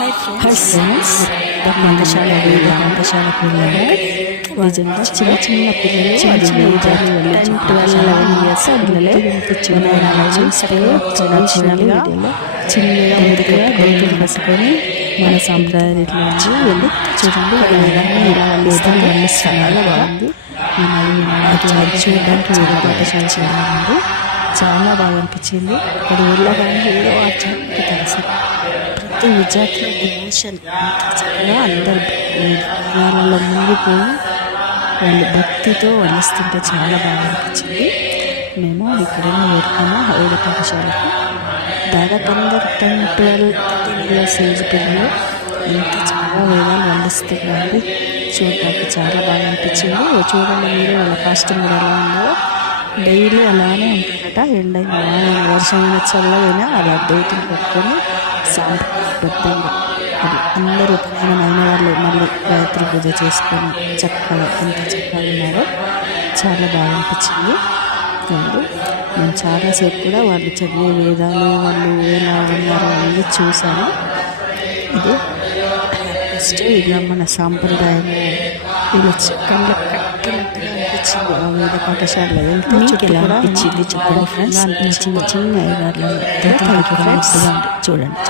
Hi friends, పాఠశాలకు వెళ్ళాము. నిజంగా చిన్న చిన్న పిల్లలు, చిన్న చిన్న 10-11 ఇయర్స్ పిల్లలే చూస్తే చిన్నగా ముందుగా గొంతులు పట్టుకొని మన సాంప్రదాయ రీతిలో నుంచి వెళ్ళి చూడండి ఇలా వాళ్ళు చాలా బాగుంది. చూడడానికి వేరే పాఠశాల చేయాలండి, చాలా బాగా అనిపించింది. అక్కడ వెళ్ళగానే ఏదో ఆధ్యాత్మికత అసలు ప్రతి విద్యార్థుల డివోషన్ చక్కగా అందరు వాళ్ళలో మునిగిపోయి వాళ్ళు భక్తితో వల్లిస్తుంటే చాలా బాగా అనిపించింది. మేము ఇక్కడేమో వెళ్ళాము వేరే పాఠశాలకు. దాదాపు అందరు 10-12 ఇయర్స్ ఏజ్ పిల్లలు ఎంత చాలా వేదాలు వల్లిస్తున్నారు. చూడడానికి చాలా బాగా అనిపించింది. చూడండి మీరు వాళ్ళ కాస్ట్యూమ్ కూడా ఎలా ఉందో. డైలీ అలానే ఉంటారట. ఎండైనా వర్షమైన చల్లగైనా అలా డేటింగ్ పెట్టుకొని సాంప్రదాయంగా అది అందరూ ఉపనయనమైన వాళ్ళు మళ్ళీ గాయత్రి పూజ చేసుకొని చక్కగా ఎంత చక్కగా ఉన్నారో చాలా బాగా అనిపించింది. కానీ నేను చాలాసేపు కూడా వాళ్ళు చదివే వేదాలు వాళ్ళు ఎలా ఉన్నారో అన్నీ చూశాను. ఇది ఫస్ట్ ఇలా మన సాంప్రదాయము ఇలా కళ్ళ కట్టినట్టుగా అనిపించింది. ఆ వేద పాఠశాలలో వెళ్తే ఎలా అనిపించింది చెప్పండి ఫ్రెండ్స్. చిన్న చిన్న ఐదార్లలో చూడండి.